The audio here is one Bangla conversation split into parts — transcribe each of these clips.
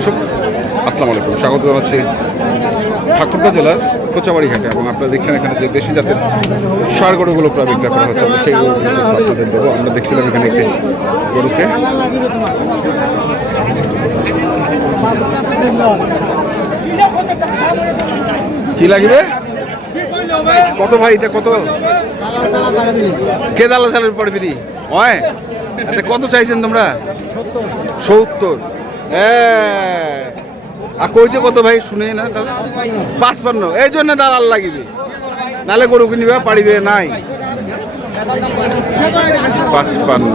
দর্শক, আসসালামু আলাইকুম। স্বাগত জানাচ্ছি ঠাকুরগাঁ জেলার কোচাবাড়ি ঘাটে এবং আপনারা দেখছেন এখানে যে দেশি জাতের সার গরুগুলো প্রায় বিক্রয় করা হচ্ছে। সেই আপনাদের দেবো। আমরা দেখছিলাম এখানে একটি গরুকে। কি লাগবে? কত ভাই এটা কত? কে দালা হয়? আচ্ছা কত চাইছেন তোমরা? সত্তর। হ্যাঁ। আর কইছে কত ভাই? শুনে না, তাহলে পাঁচপান্ন এই জন্য দালাল লাগিবে। নালে গরু কিনিবা, পারিবে নাই। পাঁচপান্ন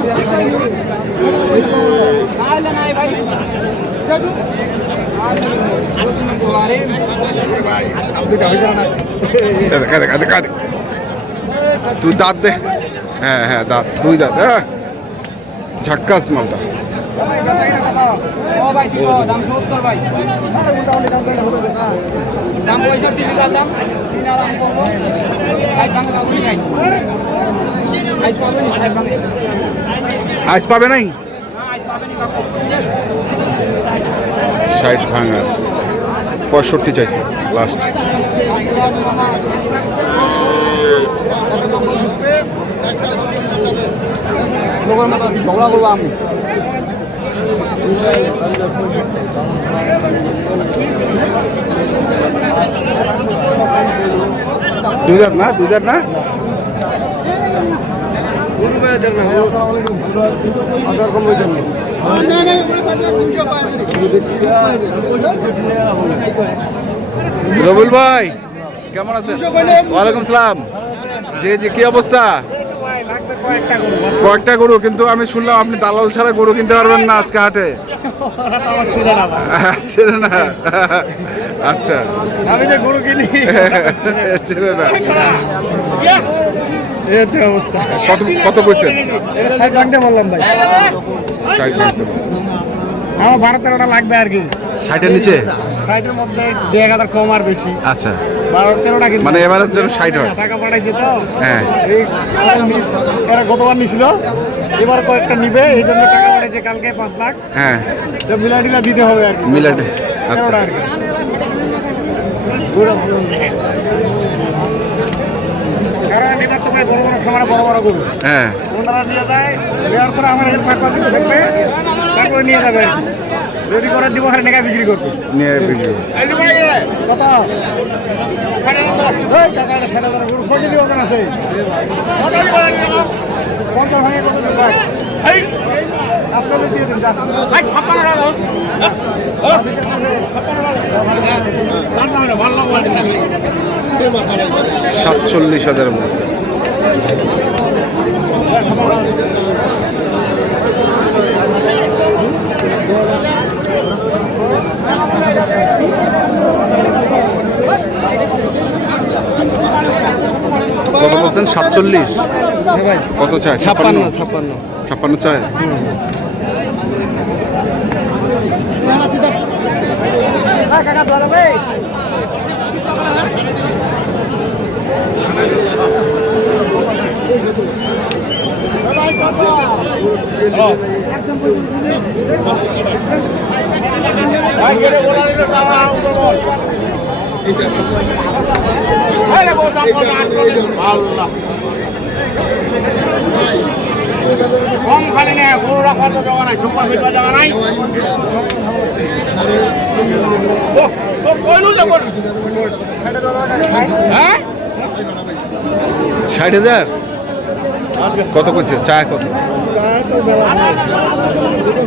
তুই দাঁত দে। হ্যাঁ হ্যাঁ দাঁত। দুই দাঁত। হ্যাঁ। ঝাক্কাস মালটা। দাম সত্তর ভাই। দাম পঁয়ষট্টি লিটার দাম। তিন দাম করব। আজ পাবে নি? আজ পাবে নাই? আজ পাবে নি কাকু। ষাট ভাঙা। পঁয়ষট্টি চাইছে লাস্ট লোকের মতো ঝগড়া করব আমি। দুই দাঁত না দুই দাঁত না? রবুল ভাই কেমন আছেন? ওয়ালাইকুম সালাম। জি জি কি অবস্থা? কয়েকটা গরু কিন্তু আমি শুনলাম আপনি দালাল ছাড়া গরু কিনতে পারবেন না আজকে হাটে। না আচ্ছা। আমি যে গরু কিনি না। অবস্থা। কত কত কইছেন? ষাট ভাঙতে বললাম ভাই। ষাট ভাঙতে আমার বারো তেরোটা লাগবে আর কি। ষাটের নিচে? ষাটের মধ্যে দু এক হাজার কম আর বেশি। আচ্ছা। মানে এবারে যেন ষাট হয় টাকা পাঠাইছে তো। হ্যাঁ। এরা গতবার নিছিল। এবার কয়েকটা নিবে এই জন্য টাকা পাঠাইছে কালকে পাঁচ লাখ। হ্যাঁ। তো মিলাটিলা দিতে হবে আর কি। মিলাট আচ্ছা। কারণ এবার তো ভাই বড় বড় খামারে বড় বড় গরু। হ্যাঁ। ওনারা নিয়ে যায় নেওয়ার পরে আমার এর থাকবে তারপরে নিয়ে যাবে। রেডি করে দিব খালি নেকা বিক্রি করবে। নিয়ে বিক্রি করব। কত টাকা পঞ্চাশ ভাঙে কত দিন ভাই আটচল্লিশ দিয়ে দিন যা। সাতচল্লিশ হাজার বলছে কত বলছেন? সাতচল্লিশ? কত চায়? ছাপ্পান্ন ছাপ্পান্ন? ছাপ্পান্ন। চায়? কাকা কম খালি নেই গরু রাখার জায়গা নাই ঢুকবা ফিরবা জায়গা নাই ও কইলু যে গরু। হ্যাঁ ষাট হাজার কত কইছে? চা কত?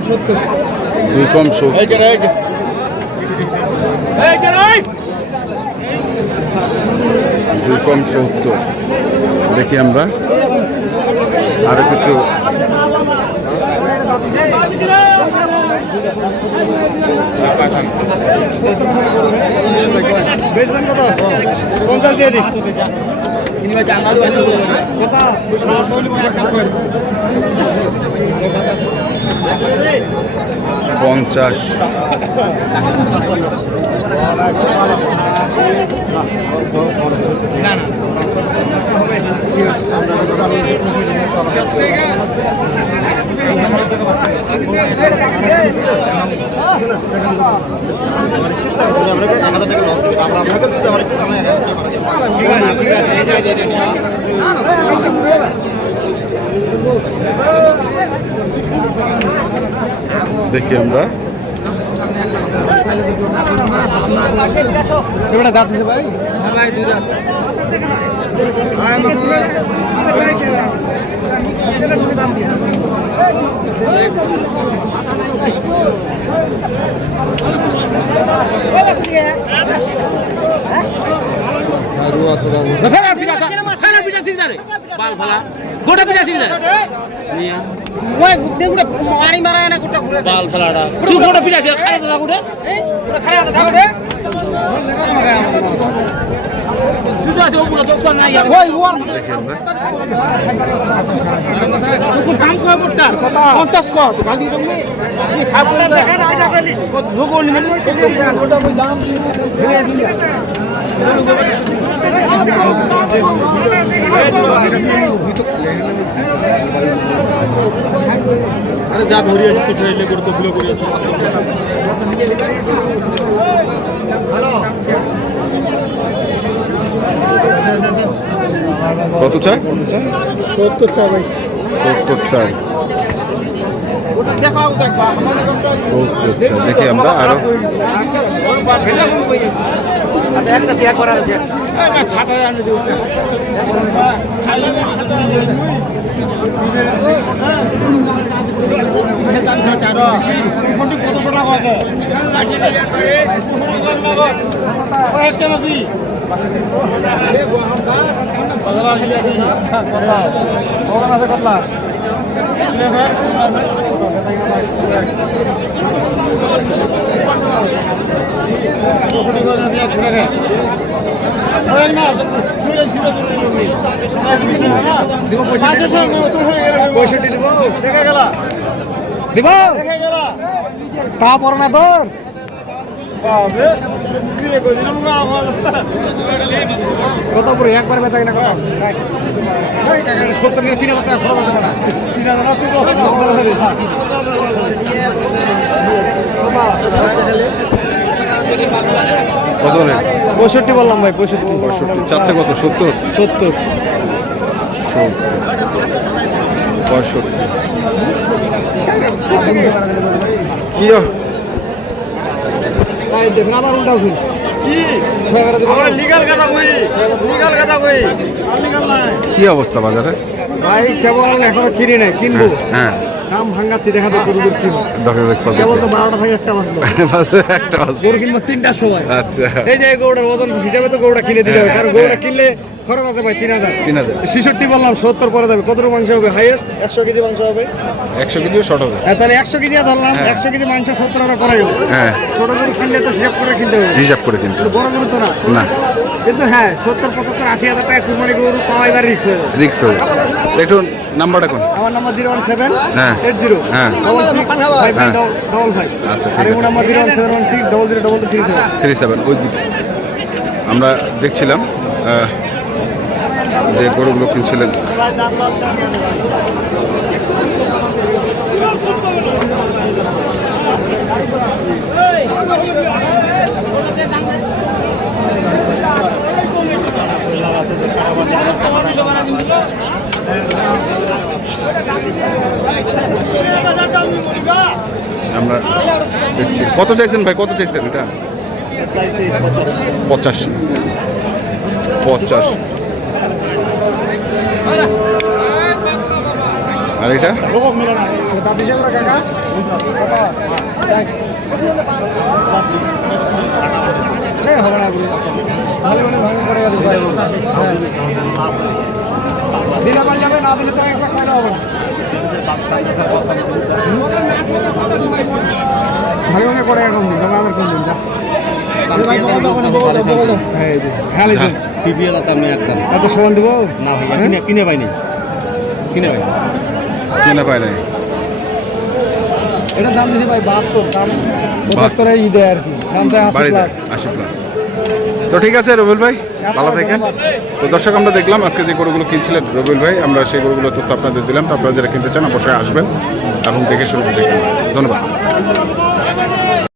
সত্তর দুই কম এই। দুই কম সত্তর। দেখি আমরা। আরও কিছু কত? পঞ্চাশ দিয়ে পঞ্চাশ। দেখি আমরা। এবারে দাঁত দিছে ভাই। গোটা পিঠা শিখলে ওই গুড্ডে গুড্ডে মারি মারা না ঘুরে বাল ফেলাটা তুই গোটা পিঠা শিখলে খালে দাদা গোটে খারাপ না থাকবে দুটো আছে তো তো নাই ওই ওর দাম পঞ্চাশ কত কত আরে যা ধরি আছে তো ট্রেলে করে তো ফুলো করে কত চাই সত্তর চা ভাই। সত্তর চাই দেখি আমরা আরও। আচ্ছা একটা শেয়ার করা আছে কতলা পঁয়ষট্টি দিব? দিব তা পর না তোর। কত পরে একবার বেচা কিনা কত? সত্তর নিয়ে তিন হাজার টাকা খরচ তিন হাজার কত পঁয়ষট্টি বললাম ভাই পঁয়ষট্টি। পঁয়ষট্টি। চাচ্ছে কত? সত্তর? সত্তর। সত্তর। পঁয়ষট্টি। কি ও? দেখুন আবার উল্টা শুন কি? অবস্থা বাজারে? ভাই কেবল এখনও কিনি নাই কিনবো। হ্যাঁ দাম ভাঙ্গাচ্ছি দেখা তো কতদূর কত কেবল তো বারোটা থেকে একটা বাজলো। একটা বাজলো। গরু কিনবো তিনটার সময়। আচ্ছা। এই যে গরুটার ওজন হিসাবে তো গরুটা কিনে দিতে হবে কারণ গরুটা কিনলে খরচ আছে ভাই তিন হাজার। তিন হাজার। ছেষট্টি বললাম সত্তর পরে যাবে। কতটুকু মাংস হবে? হাইয়েস্ট একশো কেজি মাংস হবে? একশো কেজিও শর্ট হবে। হ্যাঁ তাহলে একশো কেজি ধরলাম। হ্যাঁ। একশো কেজি মাংস সত্তর হাজার পরে গেল হ্যাঁ। ছোট গরু কিনলে তো হিসাব করে কিনতে হবে। হিসাব করে কিন্তু কিন্তু বড় গরু তো না। না। কিন্তু হ্যাঁ সত্তর পঁচাত্তর আশি হাজার টাকা কুরবানি গরু পাওয়া এবার রিক্স হয়ে যাবে। রিক্স হবে একটু নাম্বারটা কোন? আমার নাম্বার জিরো ওয়ান সেভেন হ্যাঁ। এইট জিরো হ্যাঁ। ডবল সিক্স ফাইভ হ্যাঁ। Double five. আচ্ছা, ঠিক আর আছে। Number zero one seven one six double zero double three seven. Three seven ওই আমরা দেখছিলাম যে গরুগুলো কিনছিলেন? আমরা দেখছি। কত চাইছেন ভাই? কত চাইছেন এটা? পঁচাশি। পঞ্চাশ আর এটা? ভালো মানে পড়ে এখন তবে কোন দিন যা। একদম এত সমান দেবো না? কিনে পাইনি কিনে নাই এটার দাম দিছি ভাই বাহাত্তর দাম পঁচাত্তরে আর কি দামটা আশি প্লাস আশি প্লাস তো ঠিক আছে রবিউল ভাই ভালো থাকেন তো দর্শক আমরা দেখলাম আজকে যে গরুগুলো কিনছিলেন রবিউল ভাই আমরা সেই গরুগুলো তথ্য আপনাদের দিলাম তো আপনারা যারা কিনতে চান অবশ্যই আসবেন এবং দেখে শুরু কিনবেন। ধন্যবাদ